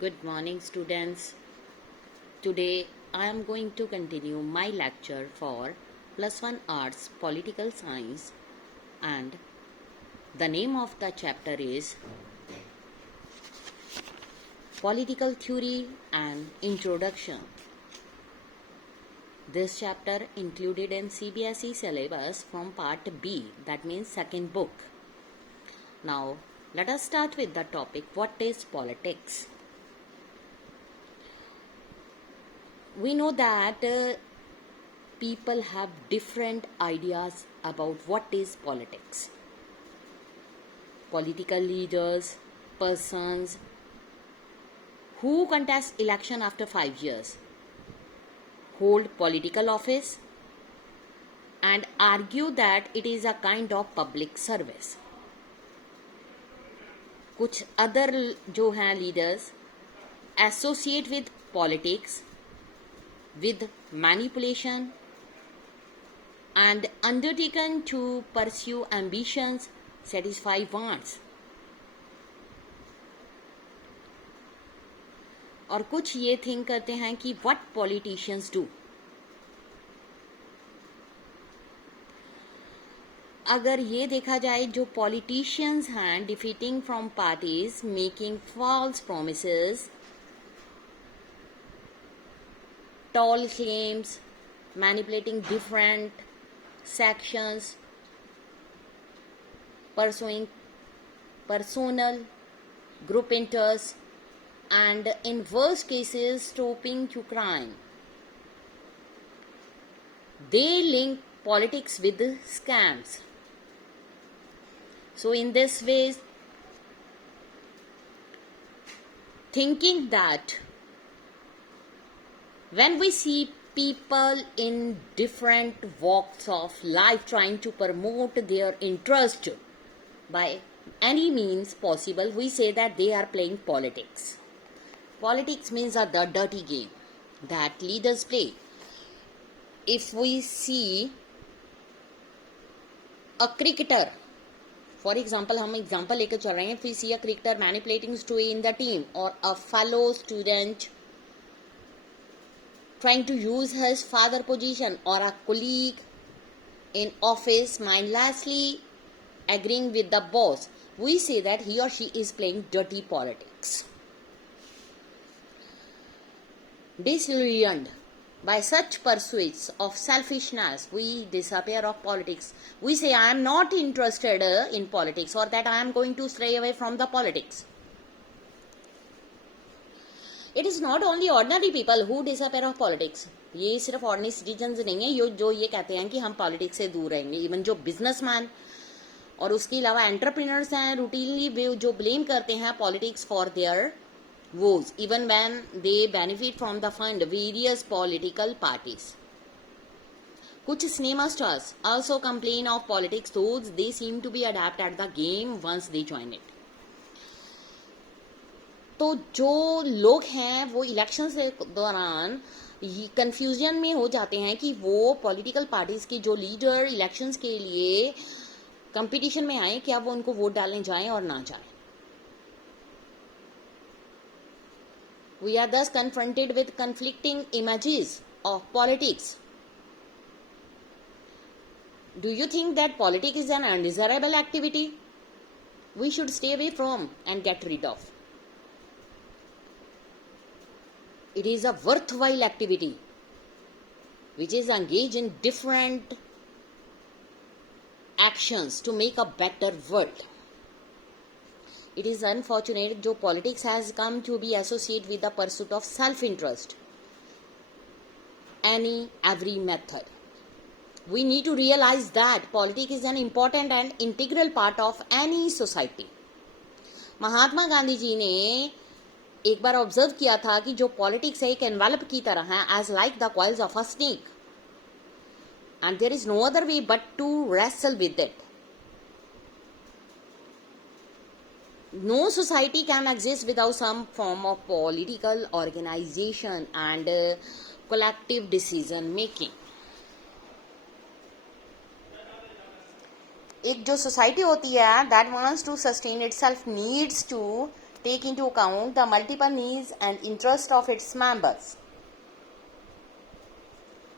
Good morning, students. Today I am going to continue my lecture for Plus One Arts Political Science, and the name of the chapter is Political Theory and Introduction. This chapter included in CBSE syllabus from part B, that means second book. Now let us start with the topic, what is politics? We know that people have different ideas about what is politics. Political leaders, persons who contest election after 5 years, hold political office and argue that it is a kind of public service. कुछ other जो हैं leaders associate with politics with manipulation and undertaken to pursue ambitions, satisfy wants. और कुछ ये think करते हैं कि what politicians do. अगर ये देखा जाए जो politicians हैं defeating from parties, making false promises, tall claims, manipulating different sections, pursuing personal group interests, and in worst cases stooping to crime. They link politics with scams. So in this way, thinking that when we see people in different walks of life trying to promote their interest by any means possible, we say that they are playing politics. Politics means the dirty game that leaders play. If we see a cricketer, for example, हम example लेकर चल रहे हैं, if we see a cricketer manipulating to in the team or a fellow student trying to use his father position or a colleague in office mindlessly agreeing with the boss, we say that he or she is playing dirty politics. Disillusioned by such pursuits of selfishness, we disappear of politics. We say, I am not interested in politics, or that I am going to stray away from the politics. It is not only ordinary people who disappear of politics. ये सिर्फ ordinary citizens नहीं है जो ये कहते हैं कि हम politics से दूर रहेंगे. Even जो businessman और उसके अलावा entrepreneurs हैं, routinely जो blame करते हैं politics for their woes, even when they benefit from the fund various political parties. कुछ cinema stars also complain of politics, though they seem to be adept at the game once they join it. तो जो लोग हैं वो election के दौरान confusion में हो जाते हैं कि वो पॉलिटिकल पार्टीज के जो लीडर इलेक्शंस के लिए कंपटीशन में आए, क्या वो उनको वोट डालने जाएं और ना जाएं. We are thus confronted with conflicting images of politics. Do you think that politics is an undesirable activity we should stay away from and get rid of? It is a worthwhile activity which is engaged in different actions to make a better world. It is unfortunate that politics has come to be associated with the pursuit of self-interest. Every method. We need to realize that politics is an important and integral part of any society. Mahatma Gandhi ji ने एक बार observe किया था कि जो politics है एक envelope की तरह है, as like the coils of a snake, and there is no other way but to wrestle with it. No society can exist without some form of political organisation and collective decision making. एक जो society होती है that wants to sustain itself needs to take into account the multiple needs and interests of its members.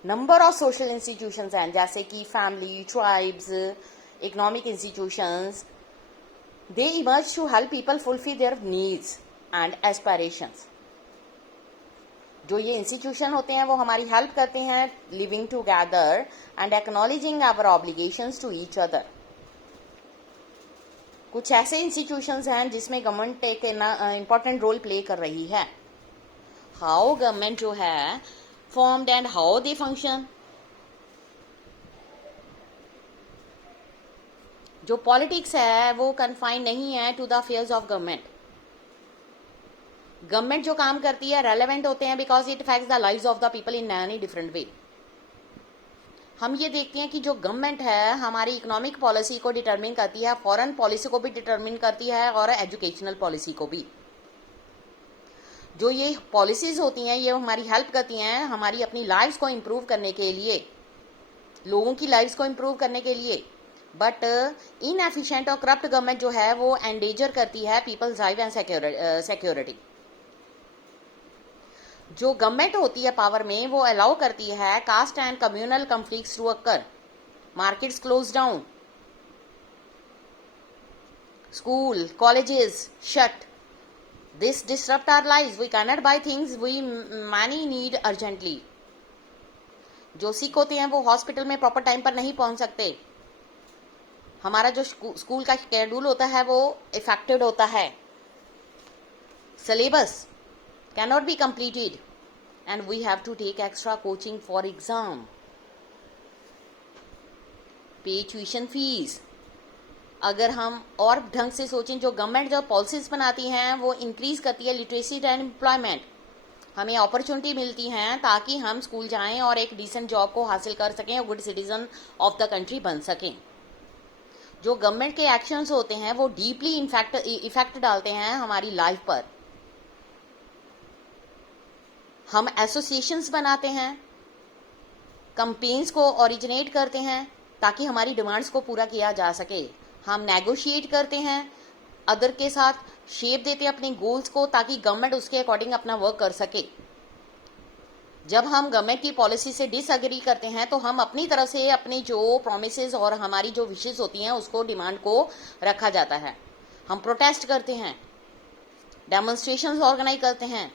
Number of social institutions हैं जैसे कि family, tribes, economic institutions, they emerge to help people fulfil their needs and aspirations. जो ये institution होते हैं वो हमारी help करते हैं living together and acknowledging our obligations to each other. कुछ ऐसे इंस्टीट्यूशंस हैं जिसमें गवर्नमेंट एक इम्पॉर्टेंट रोल प्ले कर रही है. हाउ गवर्नमेंट जो है formed and how they function. जो पॉलिटिक्स है वो कन्फाइंड नहीं है to the affairs of government. Government जो काम करती है रेलेवेंट होते हैं because it affects the lives of the people in any different way. हम ये देखते हैं कि जो गवर्नमेंट है हमारी इकोनॉमिक पॉलिसी को डिटरमिन करती है, फॉरेन पॉलिसी को भी डिटरमिन करती है और एजुकेशनल पॉलिसी को भी. जो ये पॉलिसीज होती हैं ये हमारी हेल्प करती हैं हमारी अपनी लाइफ्स को इम्प्रूव करने के लिए, लोगों की लाइफ्स को इम्प्रूव करने के लिए. बट इनएफिशिएंट और करप्ट गवर्नमेंट जो है वो एंडेंजर करती है पीपल्स लाइफ एंड सिक्योरिटी. जो गवर्नमेंट होती है पावर में वो अलाउ करती है caste and communal conflicts to occur, markets close down, school colleges shut. This disrupt our lives. We cannot buy things we many need urgently. जो sick होते हैं वो हॉस्पिटल में प्रॉपर टाइम पर नहीं पहुंच सकते. हमारा जो स्कूल का शेड्यूल होता है वो इफेक्टेड होता है. Syllabus cannot be completed and we have to take extra coaching for exam. Pay tuition fees. अगर हम और ढंग से सोचें जो गवर्नमेंट जो पॉलिसीज बनाती हैं वो इंक्रीज करती है लिटरेसी एंड एम्प्लॉयमेंट. हमें अपॉर्चुनिटी मिलती हैं ताकि हम स्कूल जाएं और एक डिसेंट जॉब को हासिल कर सकें और good citizen of the country बन सकें. जो गवर्नमेंट के एक्शंस होते हैं वो डीपली इफेक्ट डालते हैं हमारी लाइफ पर. हम एसोसिएशंस बनाते हैं, कंपेन्स को ओरिजिनेट करते हैं ताकि हमारी डिमांड्स को पूरा किया जा सके. हम नेगोशिएट करते हैं अदर के साथ, शेप देते हैं अपने गोल्स को ताकि गवर्नमेंट उसके अकॉर्डिंग अपना वर्क कर सके. जब हम गवर्नमेंट की पॉलिसी से डिसएग्री करते हैं तो हम अपनी तरफ से अपनी जो प्रोमिसेस और हमारी जो विशेस होती हैं उसको डिमांड को रखा जाता है. हम प्रोटेस्ट करते हैं, डेमोन्स्ट्रेशंस ऑर्गेनाइज करते हैं.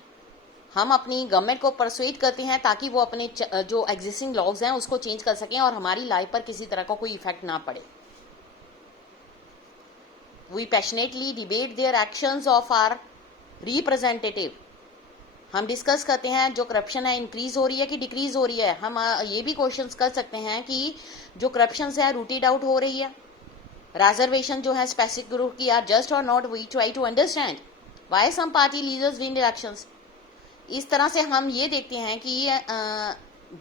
हम अपनी गवर्नमेंट को परसुएट करते हैं ताकि वो अपने जो एग्जिस्टिंग लॉज हैं उसको चेंज कर सकें और हमारी लाइफ पर किसी तरह का कोई इफेक्ट ना पड़े. We passionately debate their actions of our representative. हम डिस्कस करते हैं जो करप्शन है इंक्रीज हो रही है कि डिक्रीज हो रही है. हम ये भी क्वेश्चंस कर सकते हैं कि जो करप्शन है रूटेड आउट हो रही है, रिजर्वेशन जो है स्पेसिफिक ग्रुप की are just or not. We try to understand why some party leaders win elections. इस तरह से हम ये देखते हैं कि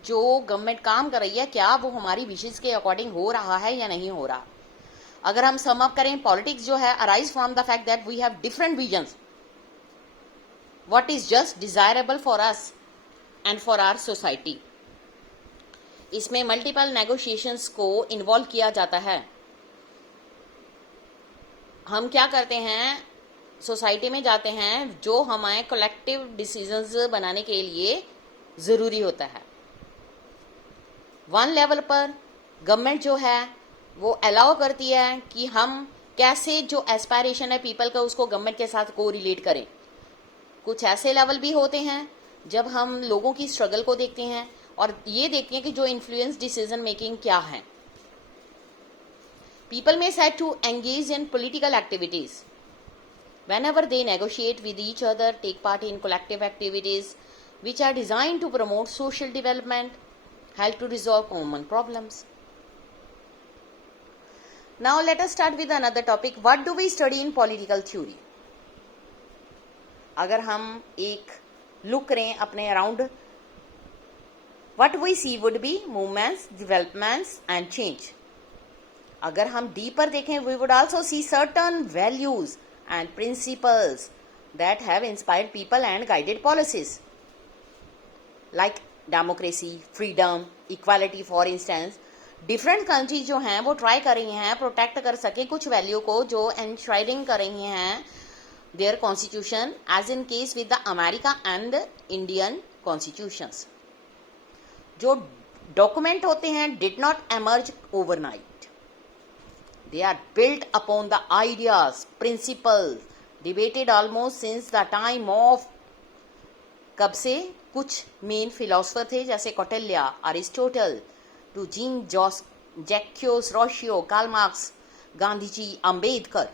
जो गवर्नमेंट काम कर रही है क्या वो हमारी विशेष के अकॉर्डिंग हो रहा है या नहीं हो रहा. अगर हम सम अप करें, पॉलिटिक्स जो है arise from the fact that we have different visions what is just desirable for us and for our society. इसमें मल्टीपल नेगोशिएशंस को इन्वॉल्व किया जाता है. हम क्या करते हैं, सोसाइटी में जाते हैं जो हमारे कलेक्टिव डिसीजंस बनाने के लिए ज़रूरी होता है. वन लेवल पर गवर्नमेंट जो है वो अलाउ करती है कि हम कैसे जो एस्पायरेशन है पीपल का उसको गवर्नमेंट के साथ को रिलेट करें. कुछ ऐसे लेवल भी होते हैं जब हम लोगों की स्ट्रगल को देखते हैं और ये देखते हैं कि जो इन्फ्लुएंस डिसीजन मेकिंग क्या है. पीपल में set to engage in political activities. Whenever they negotiate with each other, take part in collective activities which are designed to promote social development, help to resolve common problems. Now let us start with another topic. What do we study in political theory? अगर हम एक look करें अपने around, what we see would be movements, developments and change. अगर हम deeper देखें, we would also see certain values and principles that have inspired people and guided policies like democracy, freedom, equality. For instance, different countries जो हैं वो try कर रही हैं protect कर सके कुछ वैल्यू को जो एंश्राइडिंग कर रही हैं their constitution as in case with the America and Indian constitutions. जो डॉक्यूमेंट होते हैं did not emerge overnight. They are built upon the ideas, principles debated almost since the time of, कब से, कुछ मेन फिलोसफर थे जैसे Kautilya, Aristotle, to Jean Jacques Rousseau, Karl Marx, Gandhi ji, Ambedkar.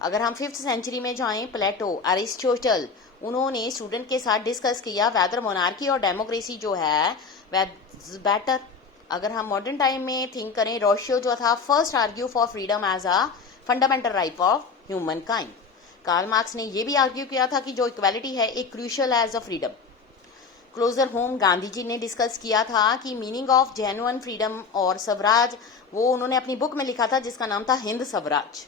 अगर हम 5th सेंचुरी में जाएं, प्लेटो, अरिस्टोटल, उन्होंने स्टूडेंट के साथ डिस्कस किया वेदर मोनार्की और डेमोक्रेसी जो है बेटर. अगर हम मॉडर्न टाइम में थिंक करें, रोशियो जो था first argue for freedom as a fundamental right of humankind. Karl Marx ने यह भी आर्ग्यू किया था कि जो इक्वालिटी है एक crucial as a freedom. Closer home Gandhi ji ने डिस्कस किया था कि मीनिंग ऑफ जेन्युइन फ्रीडम और स्वराज, वो उन्होंने अपनी बुक में लिखा था जिसका नाम था Hind Swaraj.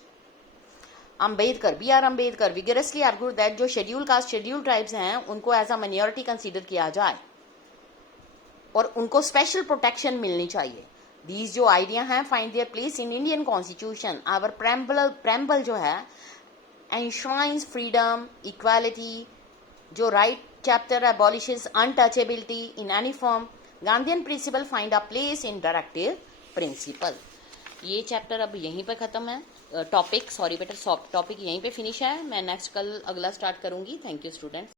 Ambedkar, B R Ambedkar vigorously argued that जो शेड्यूल कास्ट, शेड्यूल ट्राइब्स हैं उनको एज अ माइनॉरिटी कंसीडर किया जाए और उनको स्पेशल प्रोटेक्शन मिलनी चाहिए. दीज जो आइडिया हैं find their place in Indian constitution. Our preamble जो है एनश्राइन्स फ्रीडम, इक्वालिटी. जो right chapter abolishes untouchability in any form. Gandhian principle find a place in directive principle. ये चैप्टर अब यहीं पे खत्म है. टॉपिक यहीं पे फिनिश है. मैं नेक्स्ट कल अगला स्टार्ट करूंगी. Thank you students.